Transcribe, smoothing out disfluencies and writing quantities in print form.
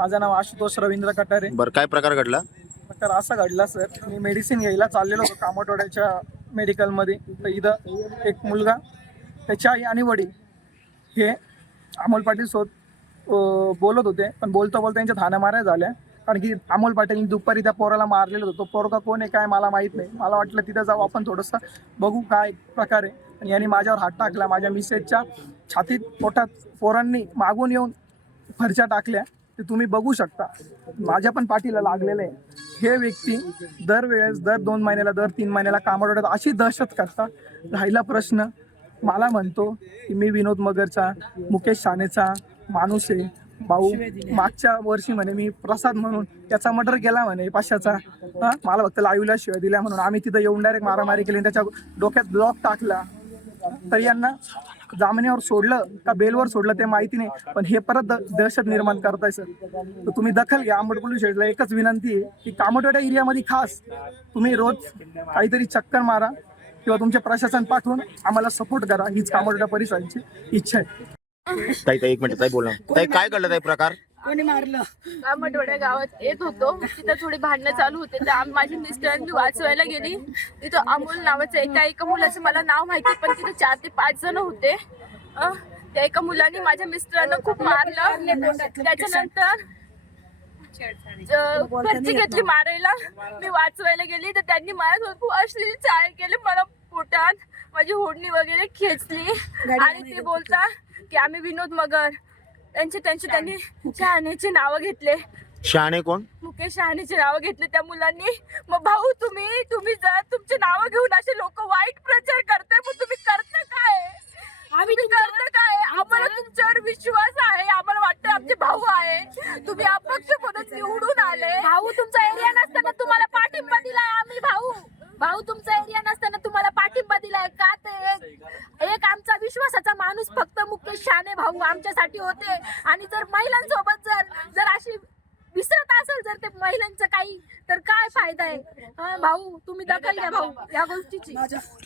माझं नाव आशुतोष रवींद्र कटारे. बरं, काय प्रकार घडला? तर असा घडला सर, मी मेडिसिन घ्यायला चाललेलो होतो कामठवाड्याच्या मेडिकलमध्ये. तर इथं एक मुलगा, त्याची आई आणि वडील हे अमोल पाटील सोबत बोलत होते. पण बोलता बोलता त्यांच्या ठाण्या माऱ्या झाल्या. कारण की अमोल पाटील दुपारी त्या पोराला मारलेलं होतं. तो पोरगा कोण आहे काय मला माहीत नाही. मला वाटलं तिथं जाऊ आपण थोडंसं बघू काय प्रकार आहे. आणि यांनी माझ्यावर हात टाकला. माझ्या मिसेसच्या छातीत पोटात पोरांनी मागून येऊन फरच्या टाकल्या. ते तुम्ही बघू शकता. माझ्या पण पाठीला लागलेलं आहे. हे व्यक्ती दरवेळेस दर 2 महिन्याला दर 3 महिन्याला कामठवाड्यात अशी दहशत करता. राहिला प्रश्न, मला म्हणतो की मी विनोद मगरचा मुकेश सानेचा माणूस आहे भाऊ. मागच्या वर्षी म्हणे मी प्रसाद म्हणून त्याचा मर्डर केला म्हणे 500चा. मला फक्त लाईव्हला शिवाय दिल्या म्हणून आम्ही तिथं येऊन डायरेक्ट मारामारी केली. त्याच्या डोक्यात ब्लॉक टाकला. तर यांना जामिनावर सोडलं का बेलवर सोडलं ते माहिती नाही. पण हे परत दहशत निर्माण करताय सर. तर तुम्ही दखल घ्या. अंबड पोलीस स्टेशनला एकच विनंती आहे की कामठवाड्या एरियामध्ये खास तुम्ही रोज काहीतरी चक्कर मारा किंवा तुमचे प्रशासन पाठवून आम्हाला सपोर्ट करा. हीच कामठवाड्या परिसराची इच्छा आहे. ताई एक मिनिट, ताई बोला. ताई काय घडलं ताई प्रकार? कोणी मारलं? कामठवाड्या गावात येत होतो. तिथं थोडी भांडणं चालू होते. तर माझी मिस्टरांनी वाचवायला गेली. तिथं अमोल नावाचं एका मुलाचं मला नाव माहिती, पण तिथे 4 ते 5 जण होते. त्या एका मुलाने माझ्या मिस्टरांना खूप मारलं. त्याच्यानंतर फरची घेतली मारायला. मी वाचवायला गेली तर त्यांनी माझ्यासोबत खूप अश्लील चाळे केले. मला पोटात माझी होडणी वगैरे खेचली आणि ते बोलता की आम्ही विनोद मगर त्यांनी शहाणेचे नाव घेतले. शहाणे कोण? मुकेश शहाणेचे नाव घेतले त्या मुलांनी. मग भाऊ तुम्ही जर तुमचे नाव घेऊन असे लोक वाईट प्रचार करताय, मग तुम्ही करता काय? आम्ही करता काय? आम्हाला तुमच्यावर विश्वास आहे. आम्हाला वाटतं आमचे भाऊ आहे. तुम्ही अपक्ष म्हणून निवडून आले. भाऊ तुमचा एरिया नसताना तुम्हाला पाठिंबा दिलाय आम्ही. भाऊ तुमचा एरिया नसताना तुम्हाला पाठिंबा दिलाय का? ते एक आमचा विश्वासाचा माणूस फक्त मुकेश शाने भाऊ आमच्यासाठी होते. आणि जर महिलांसोबत जर अशी विसरत असेल जर ते महिलांचं काही, तर काय फायदा आहे? भाऊ तुम्ही दखल घ्या भाऊ या गोष्टीची.